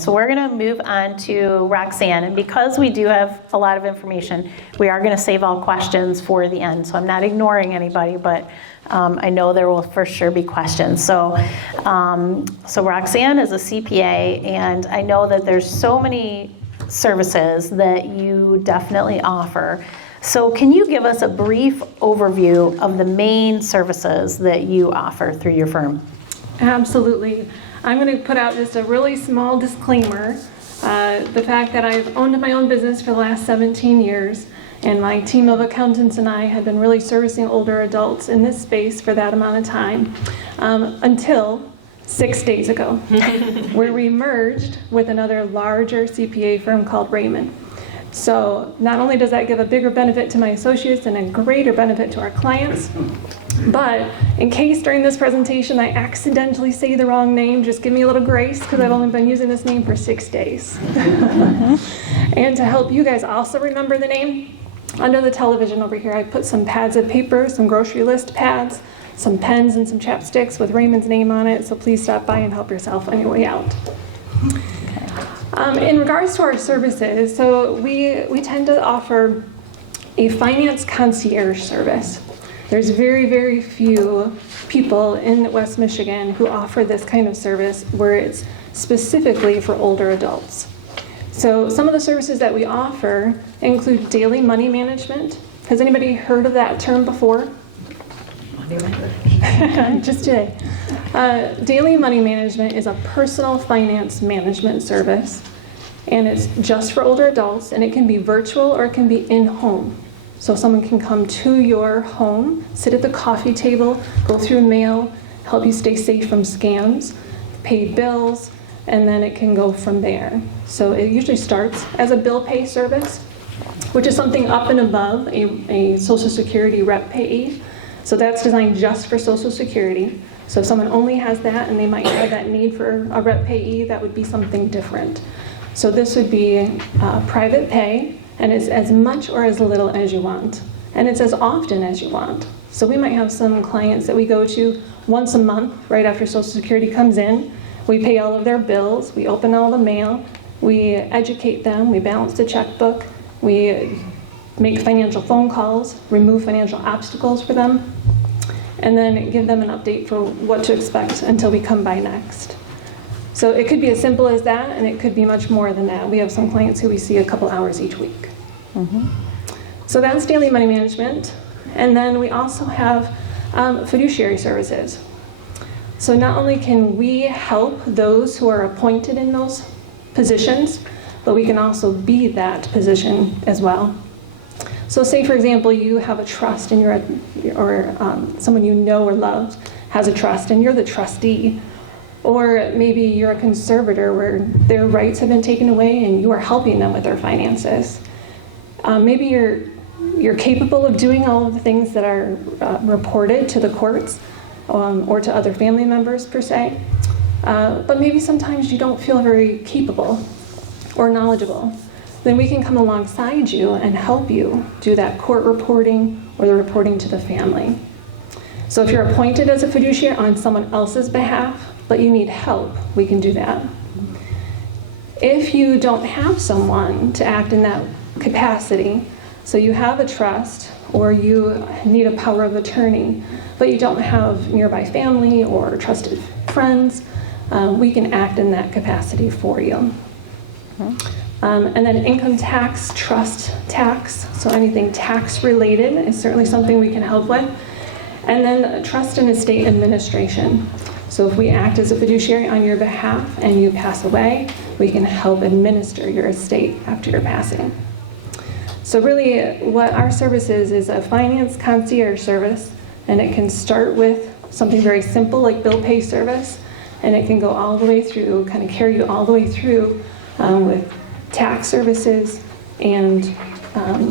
So we're going to move on to Roxanne. And because we do have a lot of information, we are going to save all questions for the end. So I'm not ignoring anybody, but I know there will for sure be questions. So Roxanne is a CPA, and I know that there's so many services that you definitely offer. So can you give us a brief overview of the main services that you offer through your firm? Absolutely. I'm going to put out just a really small disclaimer. The fact that I've owned my own business for the last 17 years, and my team of accountants and I have been really servicing older adults in this space for that amount of time, until 6 days ago, where we merged with another larger CPA firm called Rehmann. So not only does that give a bigger benefit to my associates and a greater benefit to our clients, but in case during this presentation I accidentally say the wrong name, just give me a little grace, because I've only been using this name for 6 days. And to help you guys also remember the name, under the television over here I put some pads of paper, some grocery list pads, some pens and some chapsticks with Raymond's name on it, so please stop by and help yourself on your way out. In regards to our services, so we tend to offer a finance concierge service. There's very, very few people in West Michigan who offer this kind of service where it's specifically for older adults. So some of the services that we offer include daily money management. Has anybody heard of that term before? Just today. Daily money management is a personal finance management service, and it's just for older adults, and it can be virtual or it can be in-home. So someone can come to your home, sit at the coffee table, go through mail, help you stay safe from scams, pay bills, and then it can go from there. So it usually starts as a bill pay service, which is something up and above a Social Security rep payee. So that's designed just for Social Security. So if someone only has that and they might have that need for a rep payee, that would be something different. So this would be private pay, and it's as much or as little as you want. And it's as often as you want. So we might have some clients that we go to once a month, right after Social Security comes in. We pay all of their bills, we open all the mail, we educate them, we balance the checkbook, we make financial phone calls, remove financial obstacles for them, and then give them an update for what to expect until we come by next. So it could be as simple as that, and it could be much more than that. We have some clients who we see a couple hours each week. So that's daily money management. And then we also have fiduciary services. So not only can we help those who are appointed in those positions, but we can also be that position as well. So say, for example, you have a trust in or someone you know or love has a trust and you're the trustee. Or maybe you're a conservator where their rights have been taken away and you are helping them with their finances. Maybe you're capable of doing all of the things that are reported to the courts or to other family members per se. But maybe sometimes you don't feel very capable or knowledgeable. Then we can come alongside you and help you do that court reporting or the reporting to the family. So if you're appointed as a fiduciary on someone else's behalf, but you need help, we can do that. If you don't have someone to act in that capacity, so you have a trust or you need a power of attorney, but you don't have nearby family or trusted friends, we can act in that capacity for you. And then income tax, trust tax, so anything tax related is certainly something we can help with. And then trust and estate administration. So if we act as a fiduciary on your behalf and you pass away, we can help administer your estate after your passing. So really what our service is a finance concierge service, and it can start with something very simple like bill pay service, and it can go all the way through, kind of carry you all the way through with tax services and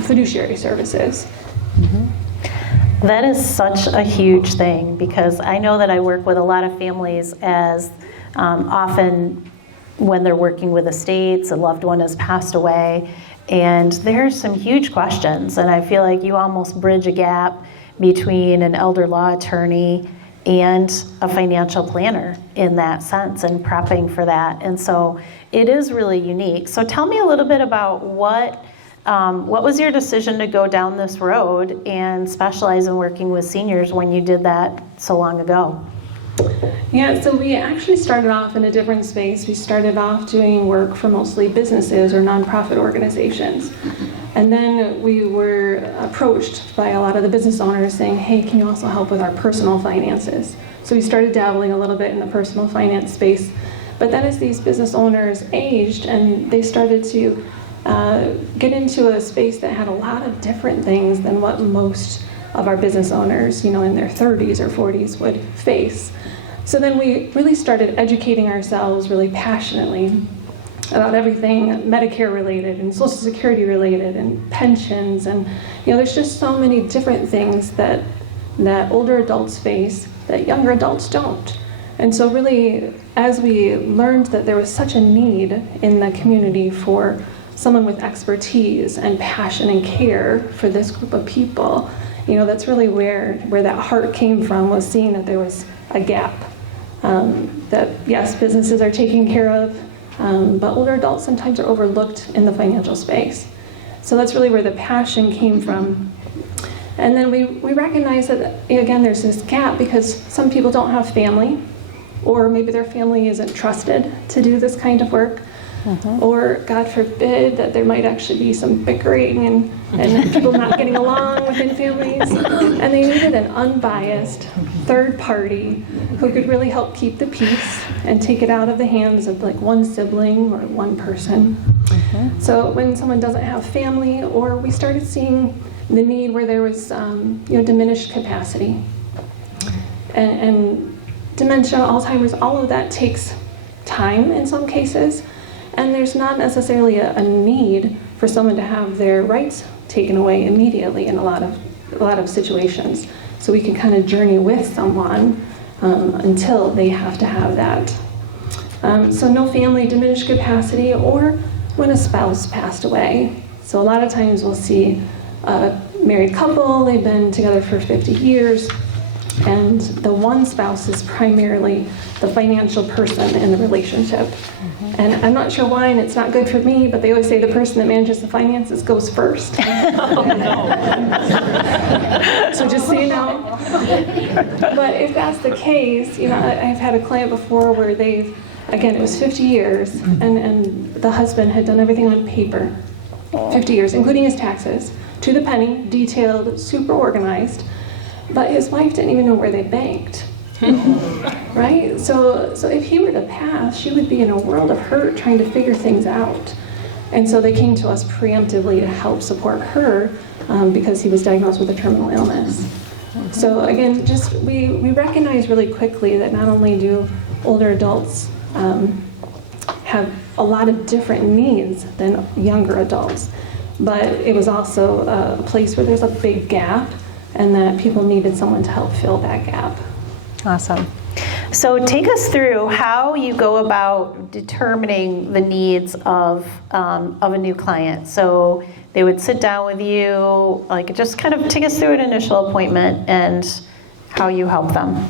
fiduciary services. That is such a huge thing, because I know that I work with a lot of families as often when they're working with estates, a loved one has passed away, and there's some huge questions, and I feel like you almost bridge a gap between an elder law attorney and a financial planner in that sense and prepping for that. And so it is really unique. So tell me a little bit about what was your decision to go down this road and specialize in working with seniors when you did that so long ago? Yeah, so we actually started off in a different space. We started off doing work for mostly businesses or nonprofit organizations. And then we were approached by a lot of the business owners saying, hey, can you also help with our personal finances? So we started dabbling a little bit in the personal finance space. But then as these business owners aged and they started to get into a space that had a lot of different things than what most of our business owners, in their 30s or 40s would face. So then we really started educating ourselves really passionately about everything Medicare related and Social Security related and pensions, and there's just so many different things that older adults face that younger adults don't. And so really, as we learned that there was such a need in the community for someone with expertise and passion and care for this group of people, that's really where that heart came from, was seeing that there was a gap. That yes, businesses are taken care of, but older adults sometimes are overlooked in the financial space. So that's really where the passion came from. And then we recognize that, again, there's this gap because some people don't have family, or maybe their family isn't trusted to do this kind of work. Or, God forbid, that there might actually be some bickering and people not getting along within families. And they needed an unbiased third party who could really help keep the peace and take it out of the hands of like one sibling or one person. So when someone doesn't have family, or we started seeing the need where there was diminished capacity. And dementia, Alzheimer's, all of that takes time in some cases. And there's not necessarily a need for someone to have their rights taken away immediately in a lot of situations. So we can kind of journey with someone until they have to have that. So no family, diminished capacity, or when a spouse passed away. So a lot of times we'll see a married couple, they've been together for 50 years, and the one spouse is primarily the financial person in the relationship. And I'm not sure why, and it's not good for me, but they always say the person that manages the finances goes first. Oh, no. So just so you know. But if that's the case, I've had a client before where again, it was 50 years, and the husband had done everything on paper, 50 years, including his taxes, to the penny, detailed, super organized, but his wife didn't even know where they banked. Right? So if he were to pass, she would be in a world of hurt trying to figure things out. And so they came to us preemptively to help support her because he was diagnosed with a terminal illness. So again, we recognize really quickly that not only do older adults have a lot of different needs than younger adults, but it was also a place where there's a big gap and that people needed someone to help fill that gap. Awesome. So take us through how you go about determining the needs of a new client. So they would sit down with you, just kind of take us through an initial appointment and how you help them.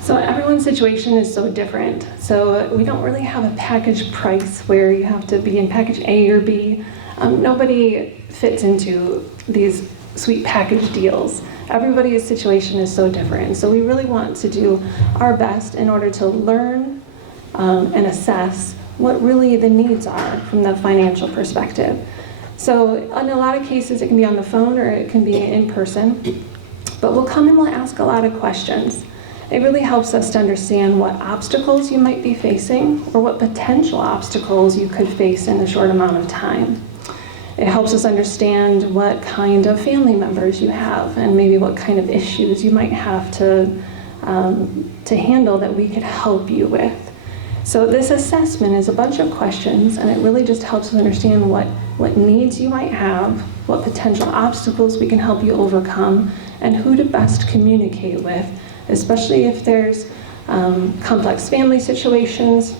So everyone's situation is so different. So we don't really have a package price where you have to be in package A or B. Nobody fits into these sweet package deals. Everybody's situation is so different. So we really want to do our best in order to learn and assess what really the needs are from the financial perspective. So in a lot of cases, it can be on the phone or it can be in person. But we'll come and we'll ask a lot of questions. It really helps us to understand what obstacles you might be facing or what potential obstacles you could face in a short amount of time. It helps us understand what kind of family members you have and maybe what kind of issues you might have to handle that we could help you with. So this assessment is a bunch of questions, and it really just helps us understand what needs you might have, what potential obstacles we can help you overcome, and who to best communicate with, especially if there's complex family situations,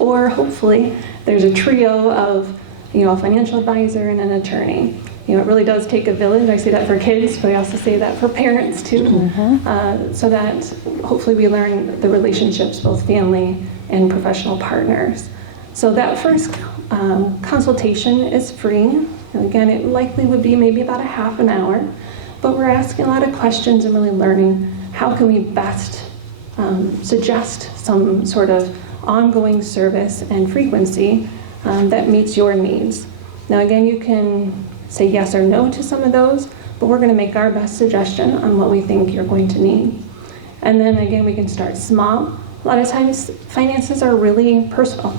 or hopefully there's a trio of a financial advisor and an attorney. It really does take a village. I say that for kids, but I also say that for parents too, so that hopefully we learn the relationships, both family and professional partners. So that first consultation is free. And again, it likely would be maybe about a half an hour, but we're asking a lot of questions and really learning how can we best suggest some sort of ongoing service and frequency that meets your needs. Now again, you can say yes or no to some of those, but we're going to make our best suggestion on what we think you're going to need. And then again, we can start small. A lot of times finances are really personal.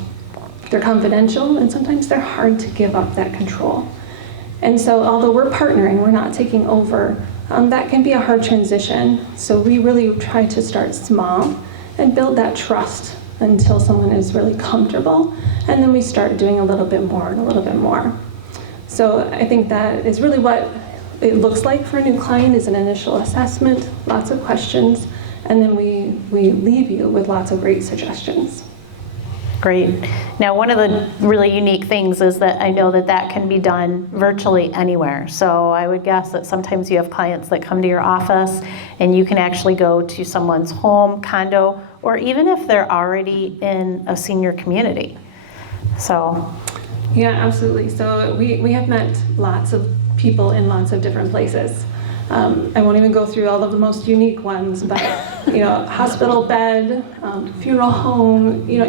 They're confidential, and sometimes they're hard to give up that control. And so although we're partnering, we're not taking over, that can be a hard transition. So we really try to start small and build that trust until someone is really comfortable, and then we start doing a little bit more and a little bit more. So I think that is really what it looks like for a new client, is an initial assessment, lots of questions, and then we leave you with lots of great suggestions. Great. Now, one of the really unique things is that I know that can be done virtually anywhere. So I would guess that sometimes you have clients that come to your office and you can actually go to someone's home, condo, or even if they're already in a senior community. So. Yeah, absolutely. So we have met lots of people in lots of different places. I won't even go through all of the most unique ones, but hospital bed, funeral home, you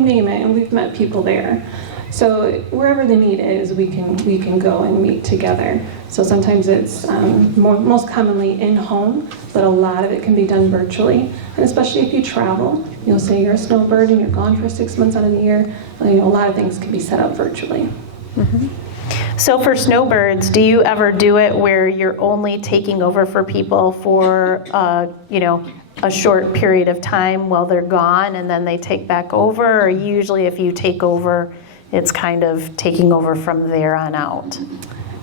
name it, and we've met people there. So wherever the need is, we can go and meet together. So sometimes it's most commonly in home, but a lot of it can be done virtually. And especially if you travel, say you're a snowbird and you're gone for 6 months out of the year, a lot of things can be set up virtually. Mm-hmm. So for snowbirds, do you ever do it where you're only taking over for people for, a short period of time while they're gone and then they take back over? Or usually if you take over, it's kind of taking over from there on out?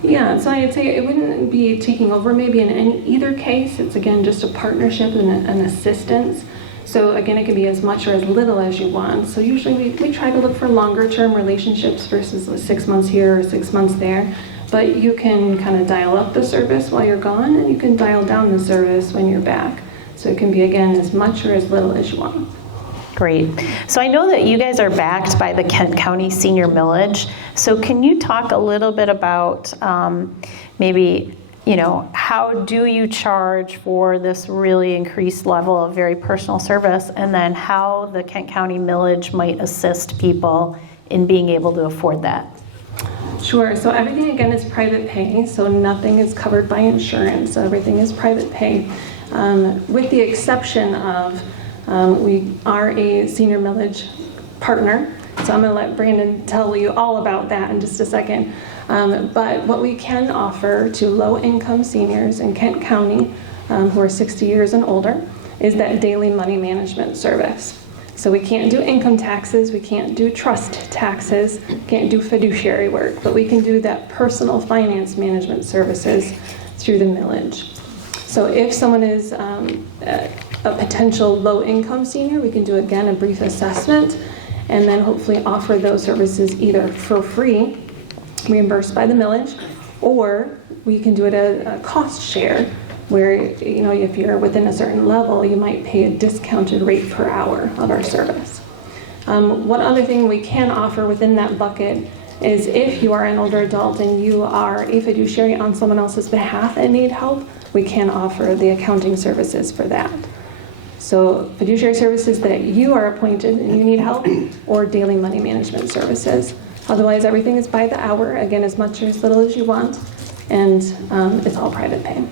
Yeah, so I'd say it wouldn't be taking over maybe in either case. It's again just a partnership and an assistance. So again, it can be as much or as little as you want. So usually we try to look for longer term relationships versus 6 months here or 6 months there. But you can kind of dial up the service while you're gone, and you can dial down the service when you're back. So it can be, again, as much or as little as you want. Great. So I know that you guys are backed by the Kent County Senior Millage. So can you talk a little bit about maybe, how do you charge for this really increased level of very personal service, and then how the Kent County Millage might assist people in being able to afford that? Sure. So everything, again, is private pay. So nothing is covered by insurance. So everything is private pay. With the exception of we are a senior millage partner, so I'm going to let Brandon tell you all about that in just a second. But what we can offer to low-income seniors in Kent County who are 60 years and older is that daily money management service. So we can't do income taxes, we can't do trust taxes, can't do fiduciary work, but we can do that personal finance management services through the millage. So if someone is a potential low-income senior, we can do, again, a brief assessment and then hopefully offer those services either for free, reimbursed by the millage, or we can do it at a cost share where, if you're within a certain level, you might pay a discounted rate per hour of our service. One other thing we can offer within that bucket is if you are an older adult and you are a fiduciary on someone else's behalf and need help, we can offer the accounting services for that. So fiduciary services that you are appointed and you need help, or daily money management services. Otherwise, everything is by the hour, again, as much or as little as you want, and it's all private pay.